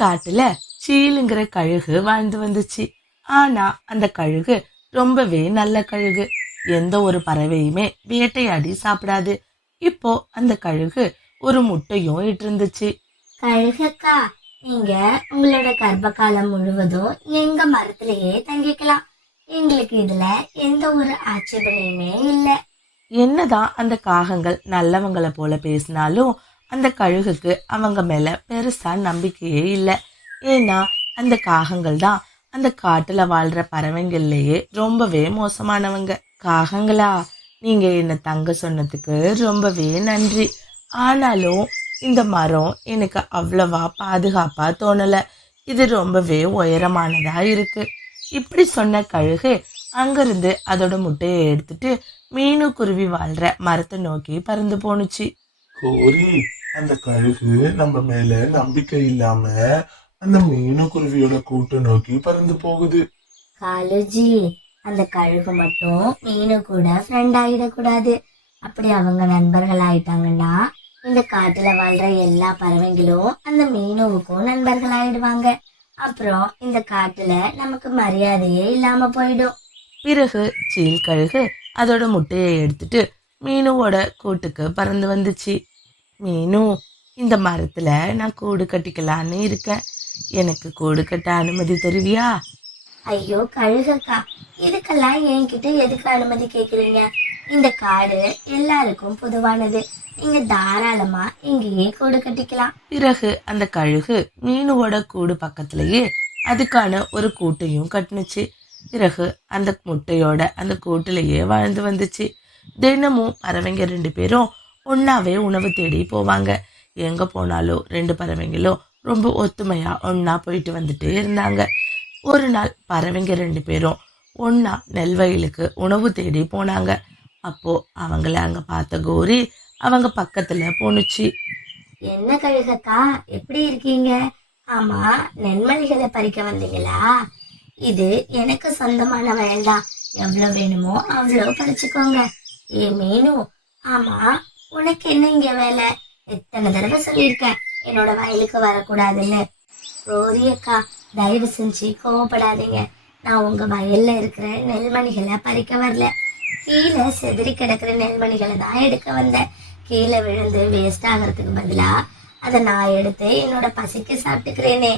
காட்டுல சீலுங்கிற கழுகு வாழ்ந்து வந்துச்சு. ஆனா அந்த கழுகு ரொம்பவே நல்ல கழுகு. எந்த ஒரு பறவையுமே வேட்டையாடி சாப்பிடாது. இப்போ அந்த கழுகு ஒரு முட்டையும் இட்டு இருந்துச்சு. கழுகக்கா, நீங்க உங்களோட கர்ப்ப காலம் முழுவதும் எங்க மரத்திலேயே தங்கிக்கலாம். எங்களுக்கு இதுல எந்த ஒரு ஆட்சேபனையுமே இல்ல. என்னதான் அந்த காகங்கள் நல்லவங்கள போல பேசினாலும் அந்த கழுகுக்கு அவங்க மேல பெருசா நம்பிக்கையே இல்லை. ஏன்னா அந்த காகங்கள் தான் அந்த காட்டுல வாழ்ற பறவைங்கள்லயே ரொம்பவே மோசமானவங்க. காகங்களா, நீங்க என்ன தங்க சொன்னதுக்கு ரொம்பவே நன்றி. ஆனாலும் இந்த மரம் எனக்கு அவ்வளவா பாதுகாப்பா தோணல. இது ரொம்பவே உயரமானதா இருக்கு. இப்படி சொன்ன கழுகு அங்கிருந்து அதோட முட்டையை எடுத்துட்டு மீனு குருவி வாழ்ற மரத்தை நோக்கி பறந்து போனுச்சு. கோரி, அந்த கழுகு நம்ம மேல நம்பிக்கை இல்லாம அந்த மீனு குருவியோட கூட்டை நோக்கி பறந்து போகுது. காலுஜி, அந்த கழுகு மட்டும் மீனு கூட ஃப்ரெண்ட் ஆயிடக்கூடாது. அப்படி அவங்க நண்பர்கள் ஆயிட்டாங்கன்னா இந்த காட்டுல வாழ்ற எல்லா பறவைங்களும் அந்த மீனுவுக்கும் நண்பர்கள் ஆயிடுவாங்க. அப்புறம் இந்த காட்டுல நமக்கு மரியாதையே இல்லாம போயிடும். பிறகு சீல் கழுகு அதோட முட்டையை எடுத்துட்டு மீனுவோட கூட்டுக்கு பறந்து வந்துச்சு. மீனு, இந்த மரத்துல நான் கூடு கட்டிக்கலான்னு இருக்கேன். எனக்கு கூடு கட்ட அனுமதி தருவியா? ஐயோ கழுகக்கா, இதுக்கெல்லாம் என்கிட்ட எதுக்கு அனுமதி கேக்குறீங்க? இந்த காடு எல்லாருக்கும் பொதுவானது. நீங்க தாராளமா இங்கேயே கூடு கட்டிக்கலாம். பிறகு அந்த கழுகு மீனுவோட கூடு பக்கத்திலேயே அதுக்கான ஒரு கூட்டையும் கட்டுனுச்சு. பிறகு அந்த முட்டையோட அந்த கூட்டிலேயே வாழ்ந்து வந்துச்சு. தினமும் பறவைங்க 2 பேரும் ஒன்னாவே உணவு தேடி போவாங்க. எங்க போனாலும் 2 பறவைங்களும் ரொம்ப ஒத்துமையா ஒன்னா போயிட்டு வந்துட்டே இருந்தாங்க. ஒரு நாள் பறவைங்க 2 பேரும் ஒன்னா நெல்வயலுக்கு உணவு தேடி போனாங்க. அப்போ அவங்கள அங்க பார்த்த கோரி அவங்க பக்கத்துல போனுச்சு. என்ன கழுகக்கா, எப்படி இருக்கீங்க? ஆமா, நெல்மணிகளை பறிக்க வந்தீங்களா? இது எனக்கு சொந்தமான வயல்தான். எவ்வளவு வேணுமோ அவ்வளவு பறிச்சுக்கோங்க. ஏ மீனு, ஆமா, உனக்கு என்ன இங்க வேலை? எத்தனை தடவை சொல்லியிருக்கேன் என்னோட வயலுக்கு வரக்கூடாதுன்னு. ரோரி அக்கா, தயவு செஞ்சு கோவப்படாதீங்க. நான் உங்க வயல்ல இருக்கிற நெல்மணிகளை பறிக்க வரல. கீழே செதறி கிடக்குற நெல்மணிகளை தான் எடுக்க வந்தேன். கீழே விழுந்து வேஸ்ட் ஆகிறதுக்கு பதிலா அதை நான் எடுத்து என்னோட பசிக்கு சாப்பிட்டுக்கிறேனே.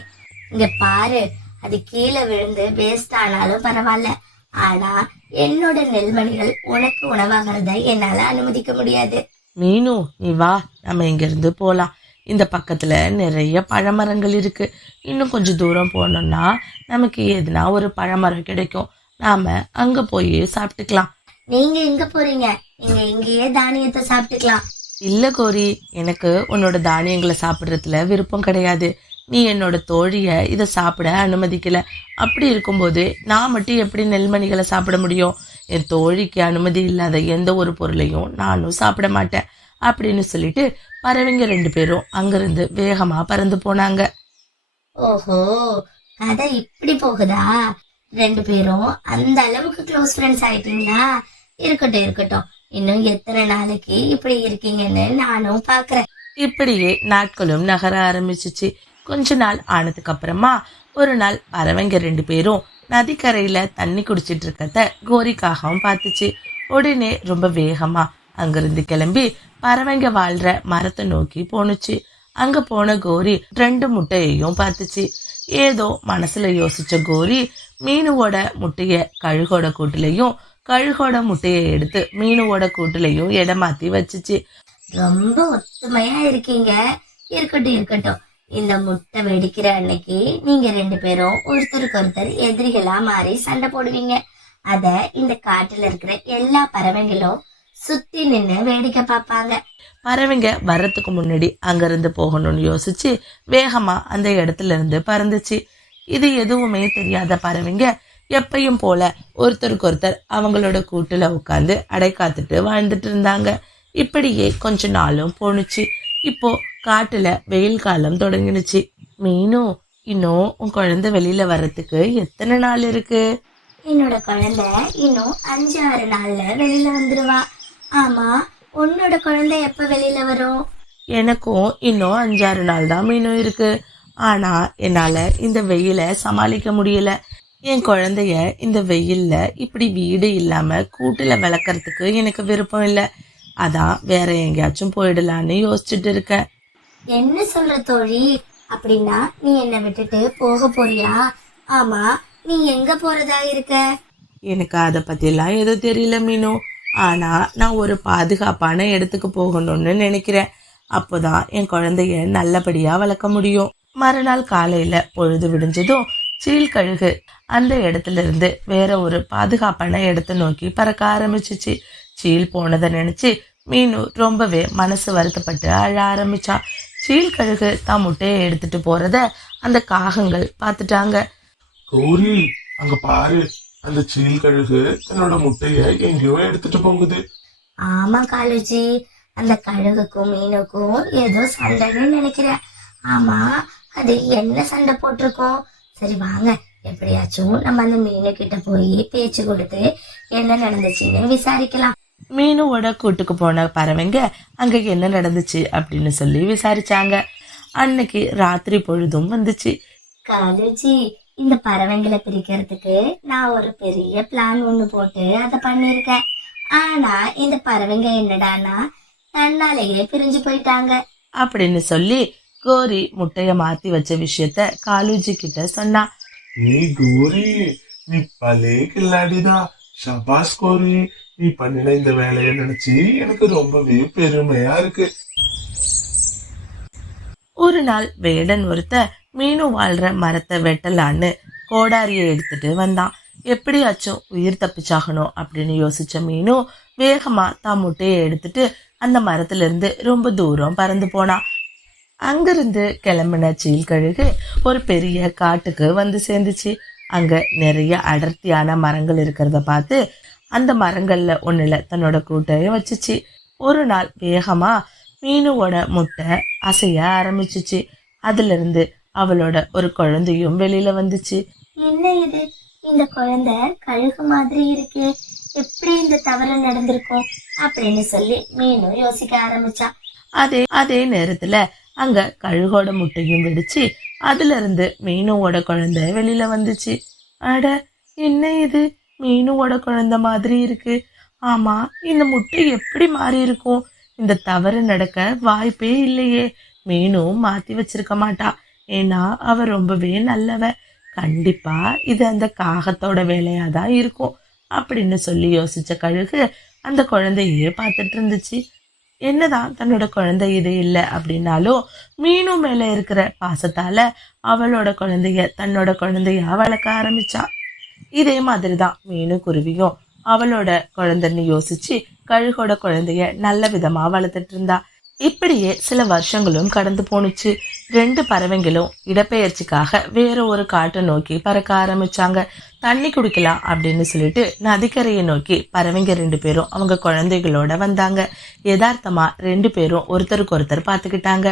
இங்க பாரு, அது கீழே விழுந்து வேஸ்ட் ஆனாலும் பரவாயில்ல. ஆனா என்னோட நெல்மணிகள் உனக்கு உணவாகிறத என்னால அனுமதிக்க முடியாது. மீனு, நீ வா, நம்ம இங்க இருந்து போலாம். இந்த பக்கத்துல நிறைய பழமரங்கள் இருக்கு. இன்னும் கொஞ்சம் தூரம் போனோம்னா நமக்கு எதுனா ஒரு பழமரம் கிடைக்கும். நாம அங்க போய் சாப்பிட்டுக்கலாம். நீங்க எங்க போறீங்க? நீங்க இங்கேயே தானியத்தை சாப்பிட்டுக்கலாம். இல்ல கோரி, எனக்கு உன்னோட தானியங்களை சாப்பிட்றதுல விருப்பம் கிடையாது. நீ என்னோட தோழிய இதை சாப்பிட அனுமதிக்கல. அப்படி இருக்கும்போது நான் மட்டும் எப்படி நெல்மணிகளை சாப்பிட முடியும்? என் தோழிக்கு அனுமதி இல்லாத எந்த ஒரு பொருளையும் நானும் சாப்பிட மாட்டேன் அப்படின்னு சொல்லிட்டு பறவைங்க 2 பேரும் அங்கிருந்து வேகமா பறந்து போனாங்க. ஓஹோ, கதை இப்படி போகுதா? 2 பேரும் அந்த அளவுக்கு க்ளோஸ் ஃப்ரெண்ட்ஸ் ஆயிட்டீங்களா? இருக்கட்டும் இருக்கட்டும், இன்னும் எத்தனை நாளைக்கு இப்படி இருக்கீங்கன்னு நானும் பாக்குறேன். இப்படியே நாட்களும் நகர ஆரம்பிச்சிச்சு. கொஞ்ச நாள் ஆனதுக்கு அப்புறமா ஒரு நாள் பறவைங்க 2 பேரும் நதிக்கரையில தண்ணி குடிச்சிட்டு இருக்கத கோரிக்காகவும் பார்த்துச்சு. உடனே ரொம்ப வேகமா அங்கிருந்து கிளம்பி பறவைங்க வாழ்ற மரத்தை நோக்கி போனுச்சு. அங்க போன கோரி 2 முட்டையையும் பார்த்துச்சு. ஏதோ மனசுல யோசிச்ச கோரி மீனுவோட முட்டைய கழுகோட கூட்டுலையும் கழுகோட முட்டையை எடுத்து மீனுவோட கூட்டுலையும் இடமாத்தி வச்சுச்சு. ரொம்ப ஒத்துமையா இருக்கீங்க. இருக்கட்டும் இருக்கட்டும், இந்த முட்டை வெடிக்கிற அன்னைக்கு நீங்க 2 பேரும் ஒருத்தருக்கு ஒருத்தர் எதிரிகளா மாறி சண்டை போடுவீங்க. அத இந்த காட்டுல இருக்கிற எல்லா பறவைங்களும் சுத்தி நின்னு வேடிக்கை பார்ப்பாங்க. பறவைங்க வர்றதுக்கு முன்னாடி அங்கிருந்து போகணும்னு யோசிச்சு வேகமா அந்த இடத்துல இருந்து பறந்துச்சு. இது எதுவுமே தெரியாத பறவைங்க எப்பயும் போல ஒருத்தருக்கு ஒருத்தர் அவங்களோட கூட்டுல உட்கார்ந்து அடை காத்துட்டு வாழ்ந்துட்டு இருந்தாங்க. இப்படியே கொஞ்ச நாளும் போனுச்சு. இப்போ காட்டுல வெயில் காலம் தொடங்கினுச்சு. மீனு, இன்னும் உன் குழந்தை வெளியில வர்றதுக்கு எத்தனை நாள் இருக்கு? என்னோட குழந்தை இன்னும் 5-6 நாள்ல வெளியில வந்துருவா. ஆமா, உன்னோட குழந்தை எப்ப வெளியில வரும்? எனக்கும் இன்னும் 5-6 நாள் தான் மீனும் இருக்கு. ஆனா என்னால இந்த வெயில சமாளிக்க முடியல. என் குழந்தைய இந்த வெயில்ல இப்படி வீடு இல்லாம கூட்டுல வளர்க்கறதுக்கு எனக்கு விருப்பம் இல்ல. அதான் வேற எங்கேயாச்சும் போயிடலான்னு யோசிச்சுட்டு இருக்கேன். என்ன சொல்ற தோழி? அப்படின்னா நீ என்னை விட்டுட்டு போக போறியா? ஆமா, நீ எங்க போறதா இருக்க? எனக்கு அதை பத்தியெல்லாம் எதுவும் தெரியல மீனு. ஆனா நான் ஒரு பாதுகாப்பான இடத்துக்கு போகணும்னு நினைக்கிறேன். அப்போதான் என் குழந்தைய நல்லபடியா வளர்க்க முடியும். மறுநாள் காலையில பொழுது விடிஞ்சதும் சீழ்கழுகு அந்த இடத்துல இருந்து வேற ஒரு பாதுகாப்பான இடத்தை நோக்கி பறக்க ஆரம்பிச்சிச்சு. சீல் போனதை நினைச்சு மீனு ரொம்பவே மனசு வருத்தப்பட்டு அழ ஆரம்பிச்சா. சீழ்கழுகு தான் முட்டையை எடுத்துட்டு போறத அந்த காகங்கள் பார்த்துட்டாங்க. கௌரி, அங்க பாரு, அந்த சீல் கழுகு தன்னோட முட்டைய எங்கேயோ எடுத்துட்டு போகுது. ஆமா காலுஜி, அந்த கழுகுக்கும் மீனுக்கும் ஏதோ சண்டைன்னு நினைக்கிறேன். ஆமா, அது என்ன சண்டை போட்டிருக்கோம்? சரி வாங்க, எப்படியாச்சும் நம்ம அந்த மீனு கிட்ட போய் பேச்சு கொடுத்து என்ன நடந்துச்சுன்னு விசாரிக்கலாம். மீனுவோட கூட்டுக்கு போன பறவைங்க அங்க என்ன நடந்துச்சு அப்படின்னு சொல்லி விசாரிச்சாங்க. அன்னைக்கு ராத்திரி பொழுதும் வந்துச்சு. காலுஜி, இந்த பறவைங்களை பிரிக்கிறதுக்கு நான் ஒரு பெரிய பிளான் ஒண்ணு போட்டு அதை பண்ணிருக்கேன். ஆனா இந்த பறவைங்க என்னடானா தன்னாலேயே பிரிஞ்சு போயிட்டாங்க அப்படின்னு சொல்லி கோரி முட்டைய மாத்தி வச்ச விஷயத்த காலுஜி கிட்ட சொன்னா. நீ கௌரி, நீ பலே கில்லாடிதான். ஷபாஸ் கௌரி, நீ பண்ணின இந்த வேலையை நினைச்சு எனக்கு ரொம்பவே பெருமையா இருக்கு. ஒரு நாள் வேடன் ஒருத்த மீனு வாழ்ற மரத்தை வெட்டலான்னு கோடாரியை எடுத்துட்டு வந்தான். எப்படியாச்சும் உயிர் தப்பிச்சாகணும் அப்படின்னு யோசிச்ச மீனு வேகமா தான் முட்டையை எடுத்துட்டு அந்த மரத்துல இருந்து ரொம்ப தூரம் பறந்து போனான். அங்கிருந்து கிளம்பின சீழ்கழுகு ஒரு பெரிய காட்டுக்கு வந்து சேர்ந்துச்சு. அங்க நிறைய அடர்த்தியான மரங்கள் இருக்கிறத பார்த்து அந்த மரங்கள்ல ஒண்ணுல தன்னோட கூட்டையும் வச்சுச்சு. ஒரு நாள் வேகமா மீனுவோட முட்டை அசைய ஆரம்பிச்சிச்சு. அதுல இருந்து அவளோட ஒரு குழந்தையும் வெளியில வந்துச்சு. என்ன இது? இந்த குழந்தை கழுகு மாதிரி இருக்கு. எப்படி இந்த தவறு நடந்திருக்கும் அப்படின்னு சொல்லி மீனும் யோசிக்க ஆரம்பிச்சா. அதே நேரத்துல அங்க கழுகோட முட்டையும் வெடிச்சு அதுல இருந்து மீனுவோட குழந்தை வெளியில வந்துச்சு. அட, என்ன இது? மீனுவோட குழந்தை மாதிரி இருக்கு. ஆமா, இந்த முட்டை எப்படி மாறி இருக்கும்? இந்த தவறு நடக்க வாய்ப்பே இல்லையே. மீனும் மாத்தி வச்சிருக்க மாட்டா. ஏன்னா அவ ரொம்பவே நல்லவ. கண்டிப்பா இது அந்த காகத்தோட வேலையாதான் இருக்கும் அப்படின்னு சொல்லி யோசிச்ச கழுகு அந்த குழந்தையே பார்த்துட்டு இருந்துச்சு. என்னதான் தன்னோட குழந்தை இது இல்லை அப்படின்னாலும் மீனு மேல இருக்கிற பாசத்தால அவளோட குழந்தைய தன்னோட குழந்தையா வளர்க்க ஆரம்பிச்சா. இதே மாதிரிதான் மீனு குருவியும் அவளோட குழந்தைன்னு யோசிச்சு கழுகோட குழந்தைய நல்ல விதமா வளர்த்துட்டு இருந்தா. இப்படியே சில வருஷங்களும் கடந்து போனுச்சு. 2 பறவைங்களும் இடப்பெயர்ச்சிக்காக வேற ஒரு காட்டை நோக்கி பறக்க ஆரம்பிச்சாங்க. தண்ணி குடிக்கலாம் அப்படின்னு சொல்லிட்டு நதிக்கரையை நோக்கி பறவைங்க 2 பேரும் அவங்க குழந்தைகளோட வந்தாங்க. யதார்த்தமா 2 பேரும் ஒருத்தருக்கு ஒருத்தர் பார்த்துக்கிட்டாங்க.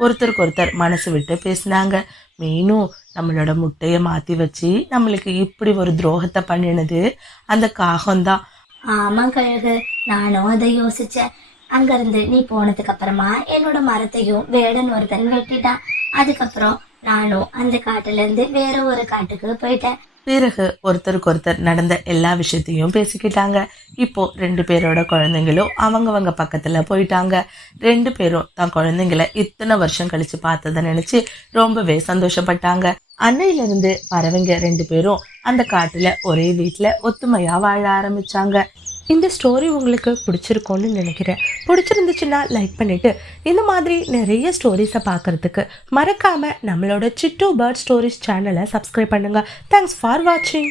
ஒருத்தருக்கு ஒருத்தர் மனசு விட்டு பேசினாங்க. மீனும் நம்மளோட முட்டைய மாத்தி வச்சு நம்மளுக்கு இப்படி ஒரு துரோகத்தை பண்ணினது அந்த காகம்தான். ஆமா கழுகு, நானும் அதை யோசிச்சேன். அங்கிருந்து நீ போனதுக்கு அப்புறமா என்னோட மரத்தையும் வேடன் ஒருத்தன் வெட்டிட்டான். அதுக்கப்புறம் நானும் அந்த காட்டுல இருந்து வேற ஒரு காட்டுக்கு போயிட்டேன். பிறகு ஒருத்தருக்கு ஒருத்தர் நடந்த எல்லா விஷயத்தையும் பேசிக்கிட்டாங்க. இப்போ 2 பேரோட குழந்தைங்களும் அவங்கவங்க பக்கத்துல போயிட்டாங்க. 2 பேரும் தான் குழந்தைங்களை இத்தனை வருஷம் கழிச்சு பார்த்ததை நினைச்சு ரொம்பவே சந்தோஷப்பட்டாங்க. அன்னையில இருந்து பறவைங்க 2 பேரும் அந்த காட்டுல ஒரே வீட்டுல ஒத்துமையா வாழ ஆரம்பிச்சாங்க. இந்த ஸ்டோரி உங்களுக்கு பிடிச்சிருக்கோன்னு நினைக்கிறேன். பிடிச்சிருந்துச்சுன்னா லைக் பண்ணிட்டு இந்த மாதிரி நிறைய ஸ்டோரிஸை பார்க்கறதுக்கு மறக்காம நம்மளோட சிட்டு பேர்ட் ஸ்டோரிஸ் சேனலை சப்ஸ்கிரைப் பண்ணுங்க. தேங்க்ஸ் ஃபார் வாட்சிங்.